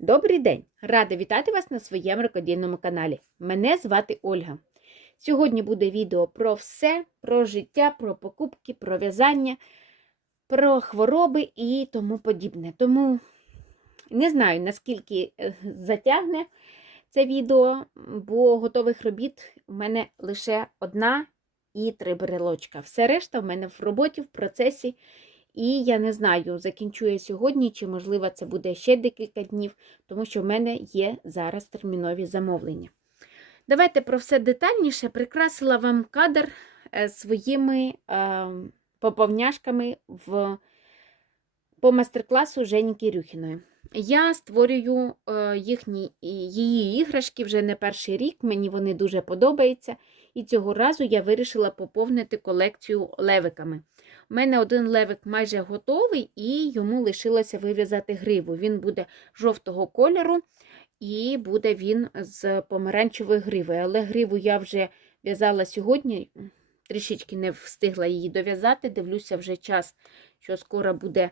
Добрий день! Рада вітати вас на своєму рукодільному каналі. Мене звати Ольга. Сьогодні буде відео про все, про життя, про покупки, про в'язання, про хвороби і тому подібне. Тому не знаю, наскільки е, затягне це відео, бо готових робіт у мене лише одна і три брелочка. Все решта в мене в роботі, в процесі. І я не знаю, закінчу я сьогодні, чи, можливо, це буде ще декілька днів, тому що в мене є зараз термінові замовлення. Давайте про все детальніше. Прикрасила вам кадр е, своїми е, поповняшками в, по майстер-класу Жені Кірюхіної. Я створюю е, їхні, її іграшки вже не перший рік, мені вони дуже подобаються. І цього разу я вирішила поповнити колекцію левиками. У мене один левик майже готовий, і йому лишилося вив'язати гриву. Він буде жовтого кольору, і буде він з помаранчевої гриви. Але гриву я вже в'язала сьогодні, трішечки не встигла її дов'язати. Дивлюся вже час, що скоро буде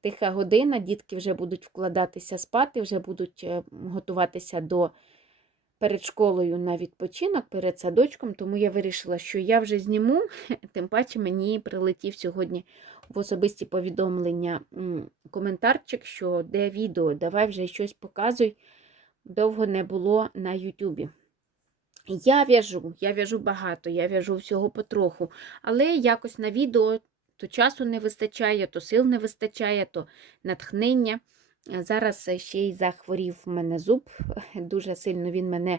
тиха година, дітки вже будуть вкладатися спати, вже будуть е, готуватися до перед школою на відпочинок, перед садочком, тому я вирішила, що я вже зніму, тим паче мені прилетів сьогодні в особисті повідомлення коментарчик, що де відео, давай вже щось показуй. Довго не було на Ютубі. Я в'яжу, я в'яжу багато, я в'яжу всього потроху, але якось на відео то часу не вистачає, то сил не вистачає, то натхнення. Зараз ще й захворів в мене зуб, дуже сильно він мене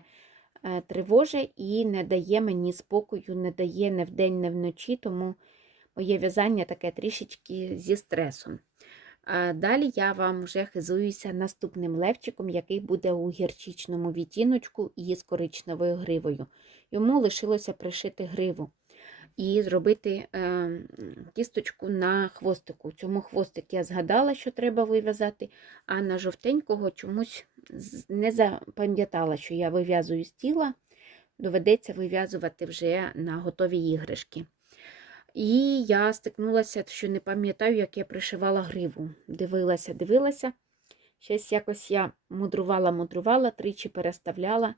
е, тривожить і не дає мені спокою, не дає не вдень, не вночі, тому моє в'язання таке трішечки зі стресом. Далі я вам вже хизуюся наступним левчиком, який буде у гірчичному відтіночку і з коричневою гривою. Йому лишилося пришити гриву і зробити е, кісточку на хвостику. Цьому хвостик я згадала, що треба вив'язати, а на жовтенького чомусь не запам'ятала, що я вив'язую з тіла, доведеться вив'язувати вже на готові іграшки. І я стикнулася, що не пам'ятаю, як я пришивала гриву. Дивилася, дивилася. Щось якось я мудрувала, мудрувала, тричі переставляла.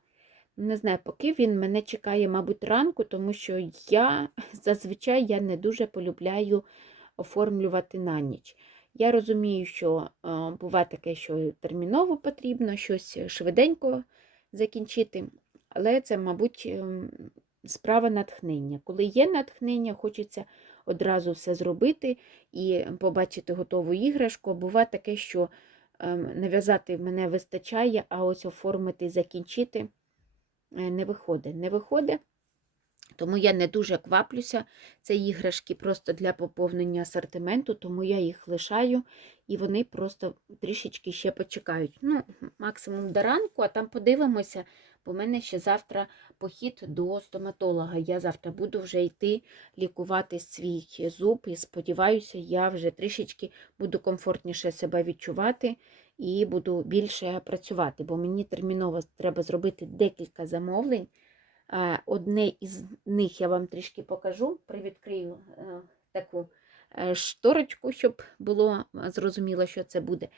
Не знаю, поки він мене чекає, мабуть, ранку, тому що я зазвичай я не дуже полюбляю оформлювати на ніч. Я розумію, що е, буває таке, що терміново потрібно щось швиденько закінчити, але це, мабуть, ем, справа натхнення. Коли є натхнення, хочеться одразу все зробити і побачити готову іграшку. Буває таке, що ем, нав'язати мене вистачає, а ось оформити і закінчити. Е, не виходить. Не виходить, тому я не дуже кваплюся. Це іграшки просто для поповнення асортименту, тому я їх лишаю і вони просто трішечки ще почекають. Ну, Максимум до ранку, а там подивимося, бо в мене ще завтра похід до стоматолога. Я завтра буду вже йти лікувати свій зуб і сподіваюся, я вже трішечки буду комфортніше себе відчувати і буду більше працювати, бо мені терміново треба зробити декілька замовлень. Одне із них я вам трішки покажу, привідкрию е, таку е, шторочку, щоб було зрозуміло, що це буде.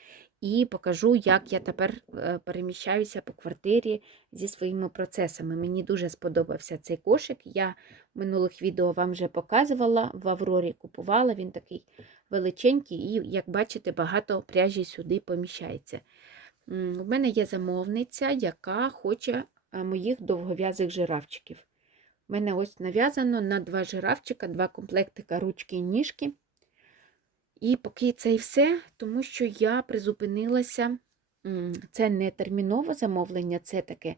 І покажу, як я тепер е, переміщаюся по квартирі зі своїми процесами. Мені дуже сподобався цей кошик. Я в минулих відео вам вже показувала, в Аврорі купувала, він такий величенький, і, як бачите, багато пряжі сюди поміщається. У мене є замовниця, яка хоче моїх довгов'язих жирафчиків. У мене ось нав'язано на два жирафчика, два комплектика ручки і ніжки. І поки це і все, тому що я призупинилася, це не термінове замовлення, це таке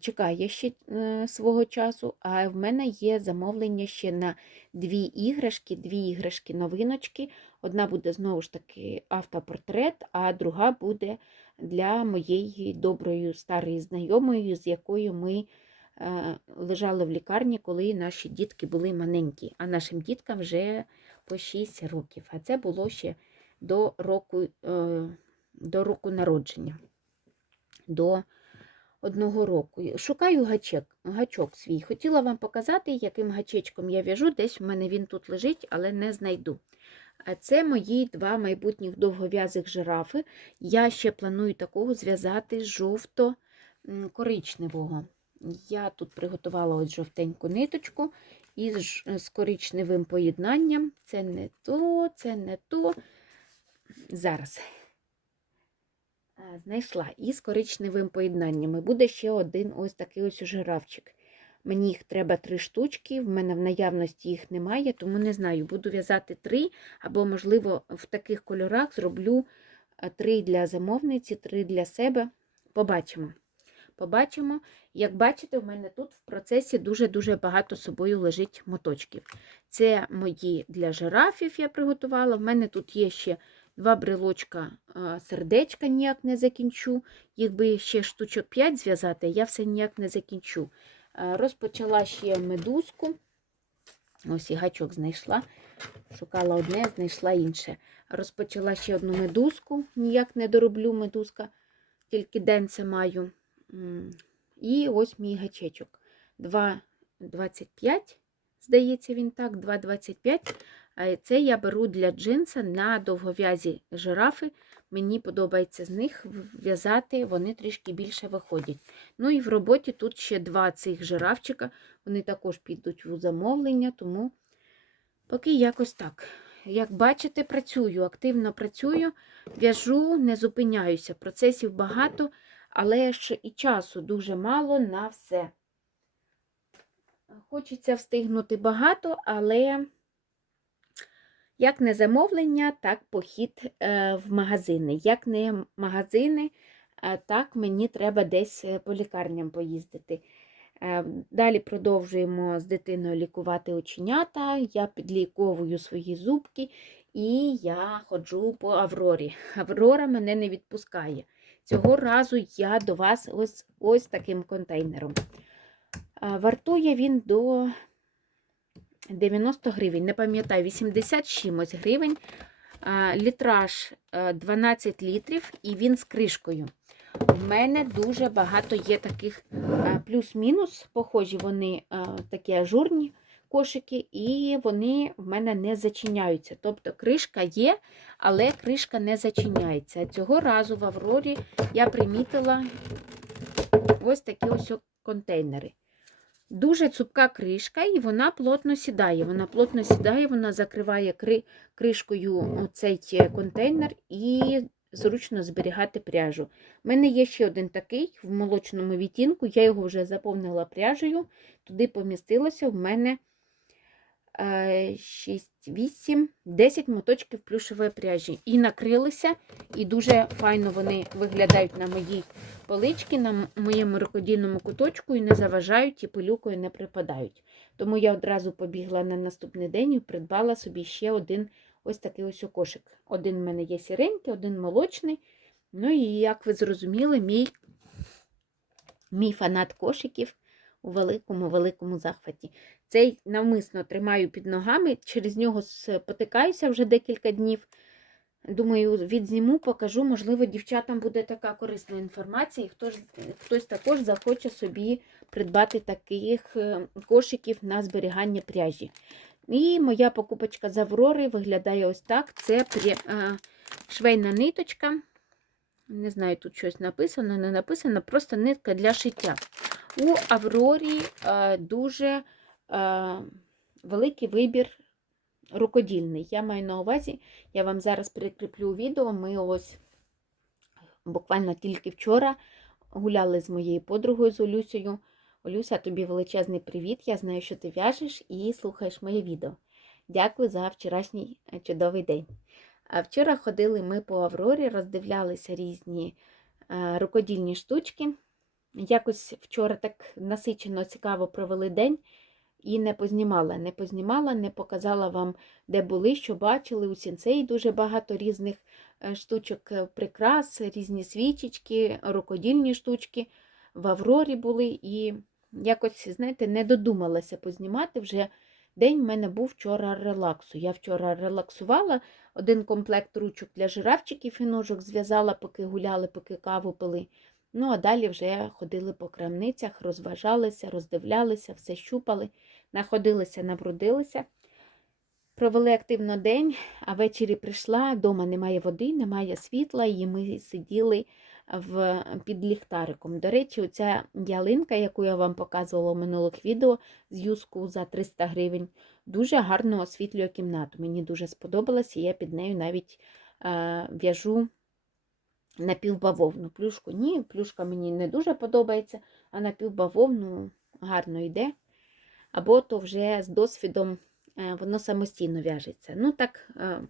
чекає ще е, свого часу, а в мене є замовлення ще на дві іграшки, дві іграшки-новиночки. Одна буде знову ж таки автопортрет, а друга буде для моєї доброї старої знайомої, з якою ми е, лежали в лікарні, коли наші дітки були маленькі, а нашим діткам вже по 6 років. А це було ще до року е, до року народження, до одного року. Шукаю гачок, гачок свій. Хотіла вам показати, яким гачечком я в'яжу. Десь у мене він тут лежить, але не знайду. А це мої два майбутніх довгов'язих жирафи. Я ще планую такого зв'язати жовто-коричневого. Я тут приготувала ось жовтеньку ниточку із з коричневим поєднанням. Це не то, це не то. Зараз. А, Знайшла із коричневим поєднанням. І буде ще один ось такий ось жирафчик. Мені їх треба три штучки, в мене в наявності їх немає, тому не знаю, буду в'язати три, або, можливо, в таких кольорах зроблю е, три для замовниці, три для себе. Побачимо. Побачимо. Як бачите, в мене тут в процесі дуже-дуже багато собою лежить моточків. Це мої для жирафів я приготувала. В мене тут є ще два брелочка сердечка, ніяк не закінчу. Їх би ще штучок 5 зв'язати, я все ніяк не закінчу. Розпочала ще медузку. Ось і гачок знайшла. Шукала одне, знайшла інше. Розпочала ще одну медузку, ніяк не дороблю медузка, тільки денце маю. І ось мій гачечок. 2,25, здається, він так, 2,25. Це я беру для джинса на довгов'язі жирафи. Мені подобається з них в'язати, вони трішки більше виходять. Ну і в роботі тут ще два цих жирафчика, вони також підуть у замовлення, тому поки якось так. Як бачите, працюю, активно працюю, в'яжу, не зупиняюся. Процесів багато, але ж і часу дуже мало на все. Хочеться встигнути багато, але як не замовлення, так похід е, в магазини. Як не магазини, е, так мені треба десь е, по лікарням поїздити. Далі продовжуємо з дитиною лікувати оченята. Я підліковую свої зубки і я ходжу по Аврорі. Аврора мене не відпускає. Цього разу я до вас ось, ось таким контейнером. Вартує він до 90 гривень, не пам'ятаю, 80 чимось гривень. Літраж е, 12 літрів і він з кришкою. У мене дуже багато є таких е, плюс-мінус, похожі вони е, такі ажурні кошики, і вони в мене не зачиняються. Тобто кришка є, але кришка не зачиняється. Цього разу в Аврорі я примітила ось такі ось контейнери. Дуже цупка кришка, і вона плотно сідає. Вона плотно сідає, вона закриває кри, кришкою цей контейнер і зручно зберігати пряжу. У мене є ще один такий в молочному відтінку, я його вже заповнила пряжею, туди помістилося в мене 6, 8, 10 моточків плюшевої пряжі. І накрилися, і дуже файно вони виглядають на моїй поличці, на моєму рукодільному куточку і не заважають, і пилюкою не припадають. Тому я одразу побігла на наступний день і придбала собі ще один ось такий ось кошик. Один в мене є сіренький, один молочний. Ну і, як ви зрозуміли, мій, мій фанат кошиків у великому-великому захваті. Цей навмисно тримаю під ногами, через нього спотикаюся вже декілька днів. Думаю, відзніму, покажу, можливо, дівчатам буде така корисна інформація, і хтось, хтось також захоче собі придбати таких е, кошиків на зберігання пряжі. І моя покупочка з Аврори виглядає ось так. Це е, швейна ниточка. Не знаю, тут щось написано, не написано, просто нитка для шиття. У Аврорі е, дуже е, великий вибір рукодільний. Я маю на увазі, я вам зараз прикріплю відео. Ми ось буквально тільки вчора гуляли з моєю подругою з Олюсею. Олюся, тобі величезний привіт. Я знаю, що ти в'яжеш і слухаєш моє відео. Дякую за вчорашній е, чудовий день. А Вчора ходили ми по Аврорі, роздивлялися різні рукодільні штучки. Якось вчора так насичено, цікаво провели день і не познімала. Не познімала, не показала вам, де були, що бачили. У сінцеї дуже багато різних е, штучок, е, прикрас, різні свічечки, рукодільні штучки. В Аврорі були і якось, знаєте, не додумалася познімати. Вже день в мене був вчора релаксу. Я вчора релаксувала, один комплект ручок для жирафчиків і ножок зв'язала, поки гуляли, поки каву пили. Ну, а далі вже ходили по крамницях, розважалися, роздивлялися, все щупали, находилися, набрудилися. Провели активно день, а ввечері прийшла, вдома немає води, немає світла, і ми сиділи в, під ліхтариком. До речі, оця ялинка, яку я вам показувала в минулих відео з юску за 300 гривень, дуже гарно освітлює кімнату. Мені дуже сподобалось, і я під нею навіть е, в'яжу напівбавовну плюшку. Ні, плюшка мені не дуже подобається, а напівбавовну гарно йде. Або то вже з досвідом е, воно самостійно в'яжеться. Ну так, е,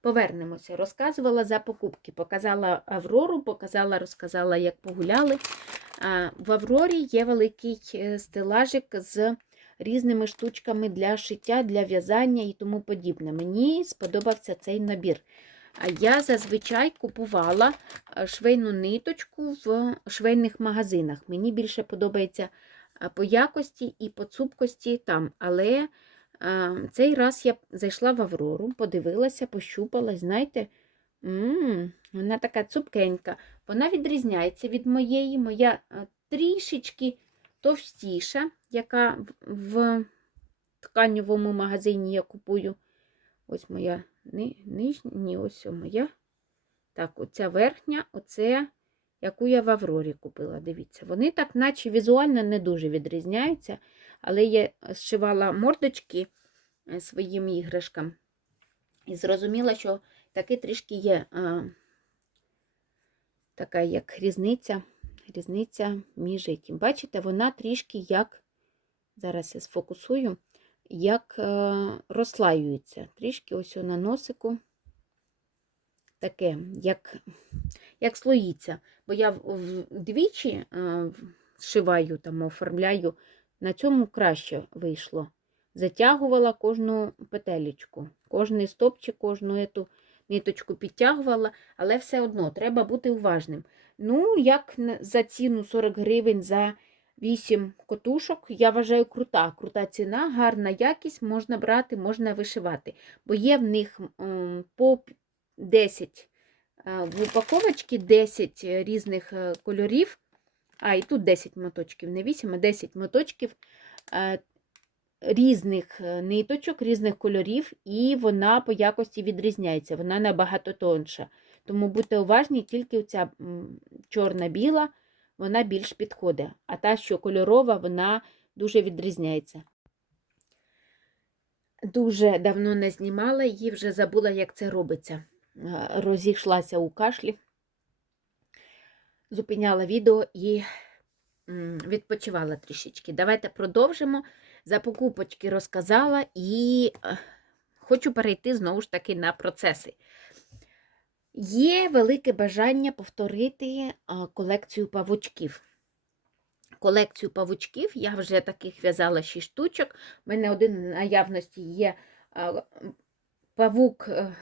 повернемося. Розказувала за покупки. Показала Аврору, показала, розказала, як погуляли. В Аврорі є великий е, стелажик з різними штучками для шиття, для в'язання і тому подібне. Мені сподобався цей набір. Я зазвичай купувала е, швейну ниточку в швейних магазинах. Мені більше подобається е, по якості і по цупкості там. Але е, цей раз я зайшла в Аврору, подивилася, пощупала, знаєте, м вона така цупкенька. Вона відрізняється від моєї. Моя трішечки товстіша, яка в тканевому магазині я купую. Ось моя ни- нижня, ось моя. Так, оця верхня, оце, яку я в Аврорі купила. Дивіться, вони так, наче візуально не дуже відрізняються, але я зшивала мордочки е, своїм іграшкам і зрозуміла, що таки трішки є а, така як різниця, різниця між яким. Бачите, вона трішки як, зараз я сфокусую, як е, розслаюється. Трішки ось на носику таке, як, як слоїться. Бо я вдвічі е, зшиваю, там, оформляю, на цьому краще вийшло. Затягувала кожну петелечку, кожний стопчик, кожну ету ниточку підтягувала, але все одно треба бути уважним. Ну, як за ціну 40 гривень за 8 котушок, я вважаю крута. Крута ціна, гарна якість, можна брати, можна вишивати. Бо є в них по 10 е, в упаковочці 10 різних е, кольорів. А, і тут 10 моточків, не 8, а 10 моточків е, різних е, ниточок, різних кольорів, і вона по якості відрізняється, вона набагато тонша. Тому будьте уважні, тільки ця чорна-біла, вона більш підходить. А та, що кольорова, вона дуже відрізняється. Дуже давно не знімала її, вже забула, як це робиться. Е, Розійшлася у кашлі, зупиняла відео і відпочивала трішечки. Давайте продовжимо. За покупочки розказала і е, хочу перейти знову ж таки на процеси. Є велике бажання повторити колекцію павучків. Колекцію павучків я вже таких в'язала 6 штучок. У мене один наявності є павук е,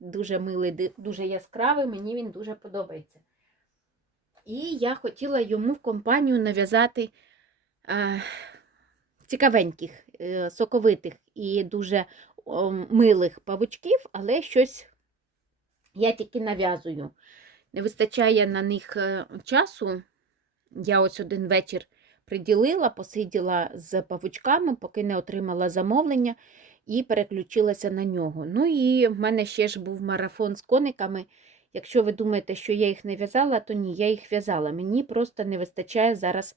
дуже милий, дуже яскравий, мені він дуже подобається. І я хотіла йому в компанію нав'язати цікавеньких, е, соковитих і дуже милих павучків, але щось я тільки нав'язую. Не вистачає на них е, часу. Я ось один вечір приділила, посиділа з павучками, поки не отримала замовлення і переключилася на нього. Ну і в мене ще ж був марафон з кониками. Якщо ви думаєте, що я їх не в'язала, то ні, я їх в'язала. Мені просто не вистачає зараз,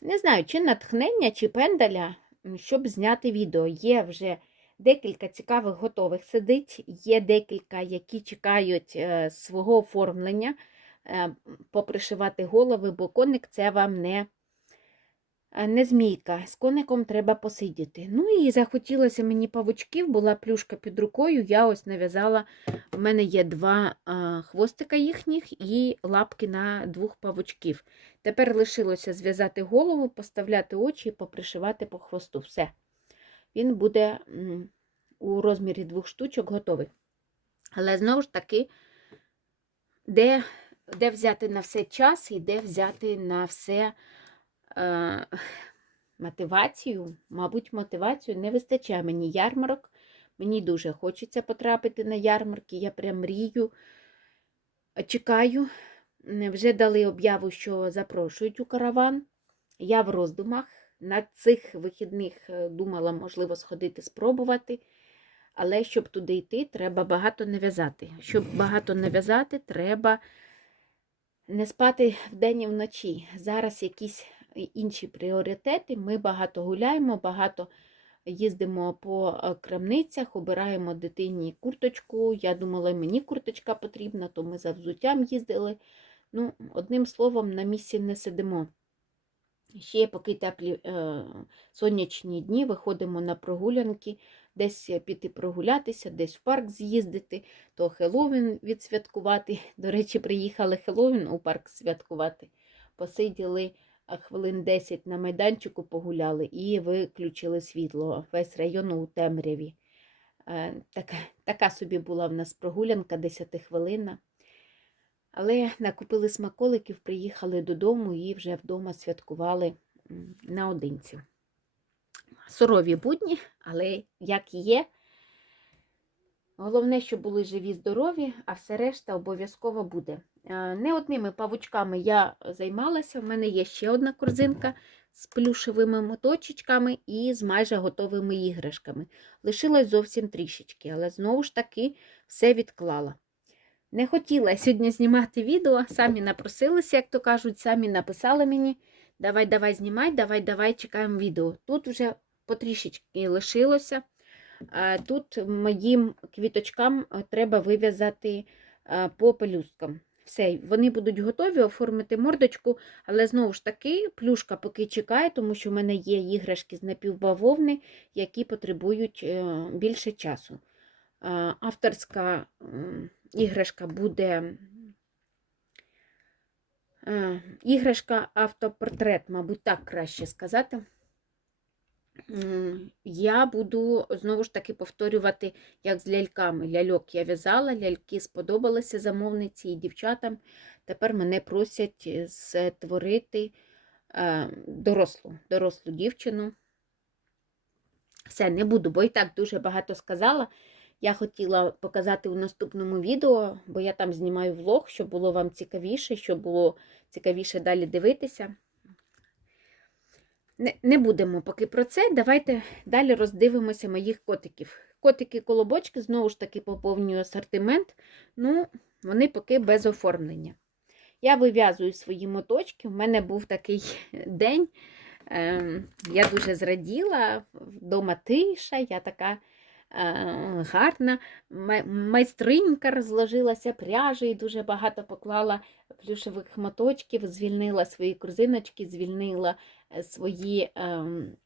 не знаю, чи натхнення, чи пендаля, щоб зняти відео. Є вже декілька цікавих готових сидить, є декілька, які чекають е, свого оформлення, е, попришивати голови, бо коник це вам не, е, не змійка. З коником треба посидіти. Ну і захотілося мені павучків, була плюшка під рукою. Я ось нав'язала. У мене є два хвостика їхніх і лапки на двох павучків. Тепер лишилося зв'язати голову, поставляти очі і попришивати по хвосту. Все. Він буде у розмірі двох штучок готовий. Але знову ж таки, де, де взяти на все час і де взяти на все е, мотивацію? Мабуть, мотивацію не вистачає мені ярмарок. Мені дуже хочеться потрапити на ярмарки. Я прям мрію. Чекаю. Вже дали об'яву, що запрошують у караван. Я в роздумах. На цих вихідних е, думала, можливо, сходити спробувати. Але щоб туди йти, треба багато не в'язати. Щоб багато не в'язати, треба не спати вдень і вночі. Зараз якісь інші пріоритети. Ми багато гуляємо, багато їздимо по е, крамницях, обираємо дитині курточку. Я думала, мені курточка потрібна, то ми за взуттям їздили. Ну, одним словом, на місці не сидимо. Ще поки теплі е, сонячні дні виходимо на прогулянки, десь піти прогулятися, десь в парк з'їздити, то Хеллоуін відсвяткувати. До речі, приїхали Хеллоуін у парк святкувати. Посиділи хвилин 10 на майданчику, погуляли і виключили світло. Весь район у темряві. Е, така, така собі була в нас прогулянка 10 хвилина. Але накупили смаколиків, приїхали додому і вже вдома святкували наодинці. Сурові будні, але як є. Головне, щоб були живі, здорові, а все решта обов'язково буде. Не одними павучками я займалася. В мене є ще одна корзинка з плюшевими моточечками і з майже готовими іграшками. Лишилось зовсім трішечки, але знову ж таки все відклала. Не хотіла сьогодні знімати відео, самі напросилися, як то кажуть, самі написали мені. Давай, давай, знімай, давай, давай, чекаємо відео. Тут вже потрішечки лишилося. Тут моїм квіточкам е, треба вив'язати е, по пелюсткам. Все, вони будуть готові оформити мордочку, але знову ж таки, плюшка поки чекає, тому що в мене є іграшки з напівбавовни, які потребують е, більше часу. Авторська іграшка буде е, іграшка автопортрет, мабуть, так краще сказати. Я буду знову ж таки повторювати, як з ляльками. Ляльок я в'язала, ляльки сподобалися замовниці і дівчатам. Тепер мене просять е, створити е, дорослу, дорослу дівчину. Все, не буду, бо і так дуже багато сказала. Я хотіла показати у наступному відео, бо я там знімаю влог, щоб було вам цікавіше, щоб було цікавіше далі дивитися. Не, не будемо поки про це. Давайте далі роздивимося моїх котиків. Котики-колобочки, знову ж таки, поповнюю асортимент. Ну, вони поки без оформлення. Я вив'язую свої моточки. У мене був такий день. Ем, я дуже зраділа, вдома тиша, я така гарна, май- майстринька розложилася пряжі і дуже багато поклала плюшевих моточків, звільнила свої корзиночки, звільнила е, свої ем,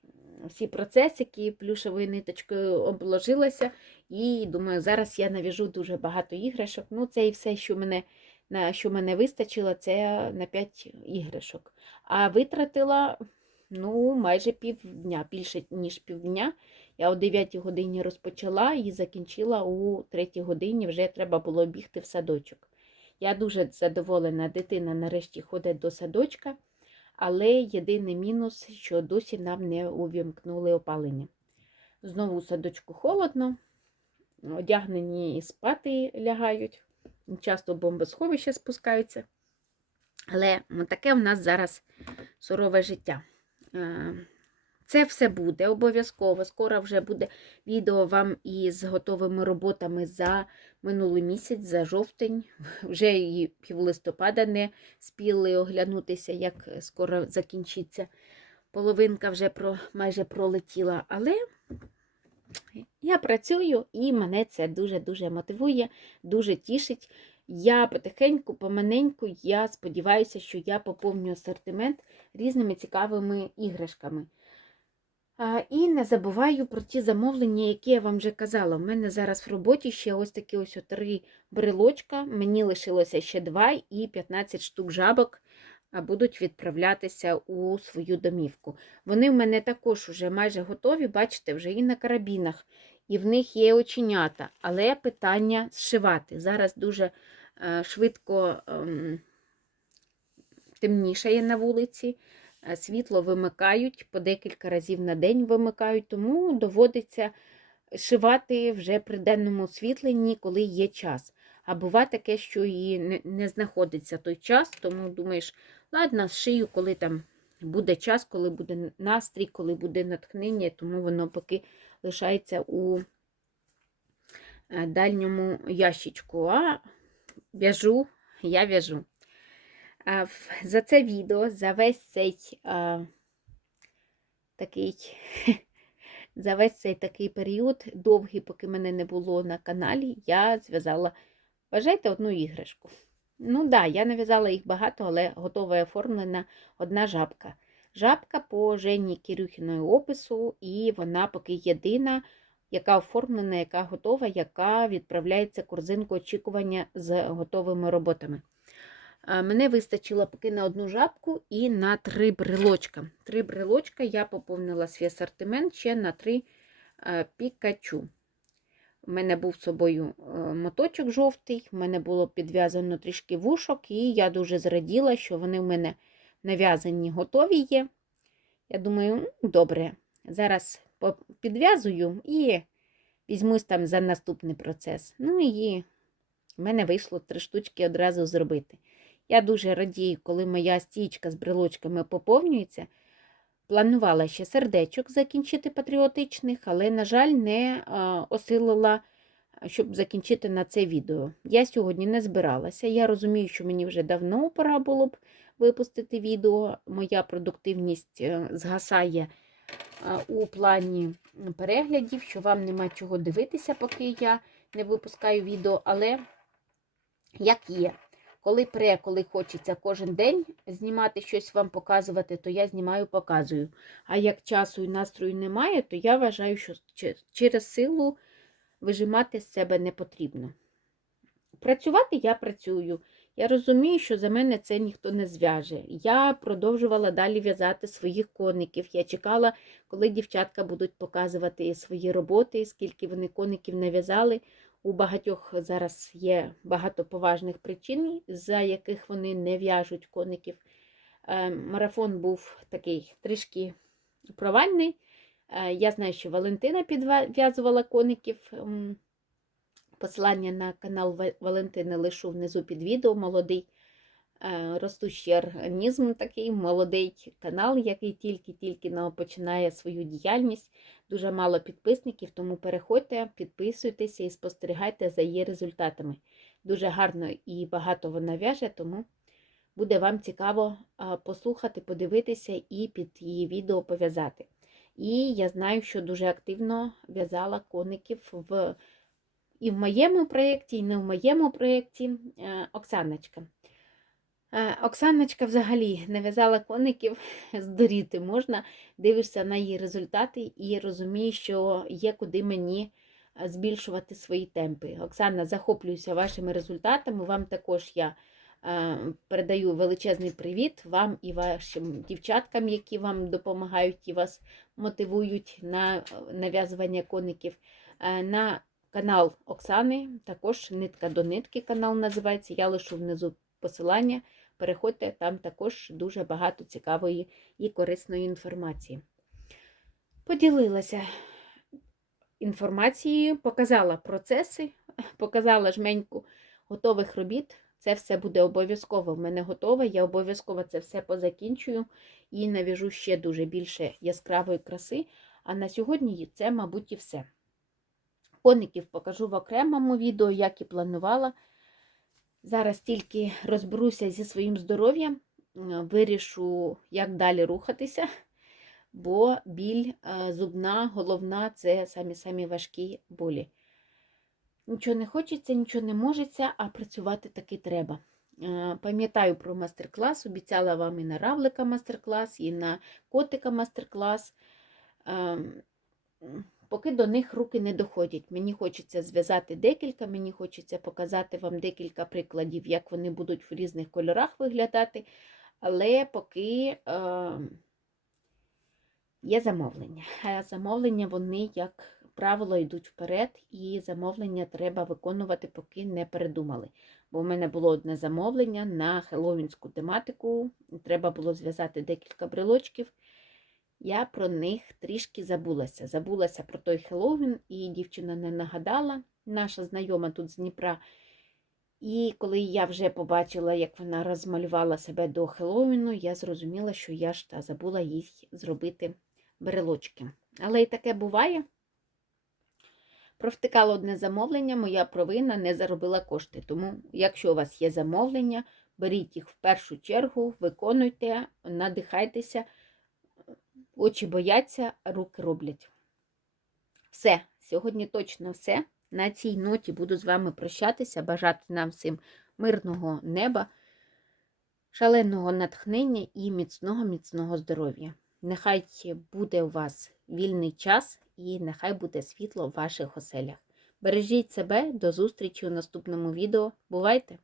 всі процесики, плюшевою ниточкою обложилася. І думаю, зараз я нав'яжу дуже багато іграшок. Ну, це і все, що мене, на що мене вистачило, це на 5 іграшок. А витратила ну, майже півдня, більше, ніж півдня. Я о 9 годині розпочала і закінчила у 3 годині, вже треба було бігти в садочок. Я дуже задоволена, дитина нарешті ходить до садочка, але єдиний мінус, що досі нам не увімкнули опалення. Знову у садочку холодно, одягнені і спати лягають, часто в бомбосховище спускаються. Але таке в нас зараз сурове життя. Це все буде обов'язково. Скоро вже буде відео вам із готовими роботами за минулий місяць, за жовтень. Вже і пів листопада не спіли оглянутися, як скоро закінчиться. Половинка вже про, майже пролетіла. Але я працюю і мене це дуже-дуже мотивує, дуже тішить. Я потихеньку, поманеньку, я сподіваюся, що я поповню асортимент різними цікавими іграшками. І не забуваю про ті замовлення, які я вам вже казала. У мене зараз в роботі ще ось такі ось три брелочка. Мені лишилося ще два і 15 штук жабок будуть відправлятися у свою домівку. Вони в мене також вже майже готові, бачите, вже і на карабінах, і в них є оченята. Але питання зшивати. Зараз дуже е, швидко ем, темнішає на вулиці. Е, Світло вимикають, по декілька разів на день вимикають, тому доводиться шивати вже при денному освітленні, коли є час. А буває таке, що і не, знаходиться той час, тому думаєш, ладно, шию, коли там буде час, коли буде настрій, коли буде натхнення, тому воно поки лишається у е, дальньому ящичку, а в'яжу, я в'яжу. За це відео, за весь цей а, такий, за весь цей такий період, довгий, поки мене не було на каналі, я зв'язала, вважайте, одну іграшку. Ну да, я нав'язала їх багато, але готова і оформлена одна жабка. Жабка по Жені Кирюхіної опису, і вона поки єдина, яка оформлена, яка готова, яка відправляється корзинку очікування з готовими роботами. Мене вистачило поки на одну жабку і на три брелочка. Три брелочка я поповнила свій асортимент ще на три пікачу. У мене був з собою е, моточок жовтий, в мене було підв'язано трішки вушок, і я дуже зраділа, що вони в мене нав'язані готові є. Я думаю, «Ну, добре, зараз підв'язую і візьмусь там за наступний процес. Ну і в мене вийшло три штучки одразу зробити. Я дуже радію, коли моя стічка з брелочками поповнюється. Планувала ще сердечок закінчити патріотичних, але, на жаль, не осилила, щоб закінчити на це відео. Я сьогодні не збиралася. Я розумію, що мені вже давно пора було б випустити відео. Моя продуктивність е, згасає у плані переглядів, що вам нема чого дивитися, поки я не випускаю відео, але як є. Коли пре, коли хочеться кожен день знімати щось вам показувати, то я знімаю, показую. А як часу і настрою немає, то я вважаю, що через силу вижимати з себе не потрібно. Працювати я працюю. Я розумію, що за мене це ніхто не зв'яже. Я продовжувала далі в'язати своїх коників. Я чекала, коли дівчатка будуть показувати свої роботи, скільки вони коників нав'язали. У багатьох зараз є багато поважних причин, за яких вони не в'яжуть коників. Е, Марафон був такий трішки провальний. Е, Я знаю, що Валентина підв'язувала коників. Посилання на канал Ва- Валентини лишу внизу під відео. Молодий ростущий організм, такий молодий канал, який тільки-тільки починає свою діяльність. Дуже мало підписників, тому переходьте, підписуйтеся і спостерігайте за її результатами. Дуже гарно і багато вона в'яже, тому буде вам цікаво послухати, подивитися і під її відео пов'язати. І я знаю, що дуже активно в'язала коників в і в моєму проєкті, і не в моєму проєкті е, Оксаночка. Е, Оксаночка взагалі не в'язала коників, здуріти можна, дивишся на її результати і розумієш, що є куди мені е, збільшувати свої темпи. Оксана, захоплююся вашими результатами. Вам також я е, передаю величезний привіт вам і вашим дівчаткам, які вам допомагають і вас мотивують на нав'язування коників. На канал Оксани, також нитка до нитки канал називається. Я лишу внизу посилання. Переходьте, там також дуже багато цікавої і корисної інформації. Поділилася інформацією, показала процеси, показала жменьку готових робіт. Це все буде обов'язково. В мене готове. Я обов'язково це все позакінчую і нав'яжу ще дуже більше яскравої краси. А на сьогодні це, мабуть, і все. Коників покажу в окремому відео, як і планувала. Зараз тільки розберуся зі своїм здоров'ям, вирішу, як далі рухатися, бо біль е, зубна, головна це самі-самі важкі болі. Нічого не хочеться, нічого не можеться, а працювати таки треба. Е, Пам'ятаю про мастер-клас, обіцяла вам і на равлика мастер-клас, і на котика мастер-клас. Поки до них руки не доходять. Мені хочеться зв'язати декілька, мені хочеться показати вам декілька прикладів, як вони будуть в різних кольорах виглядати. Але поки е, є замовлення. А замовлення, вони, як правило, йдуть вперед, і замовлення треба виконувати, поки не передумали. Бо в мене було одне замовлення на хеллоуінську тематику. Треба було зв'язати декілька брелочків. Я про них трішки забулася. Забулася про той Хеллоуін, і дівчина не нагадала, наша знайома тут з Дніпра. І коли я вже побачила, як вона розмалювала себе до Хеллоуіну, я зрозуміла, що я ж та забула їй зробити брелочки. Але і таке буває. Провтикало одне замовлення, моя провина не заробила кошти. Тому, якщо у вас є замовлення, беріть їх в першу чергу, виконуйте, надихайтеся, очі бояться, руки роблять. Все, сьогодні точно все. На цій ноті буду з вами прощатися, бажати нам всім мирного неба, шаленого натхнення і міцного, міцного здоров'я. Нехай буде у вас вільний час і нехай буде світло в ваших оселях. Бережіть себе, до зустрічі у наступному відео. Бувайте!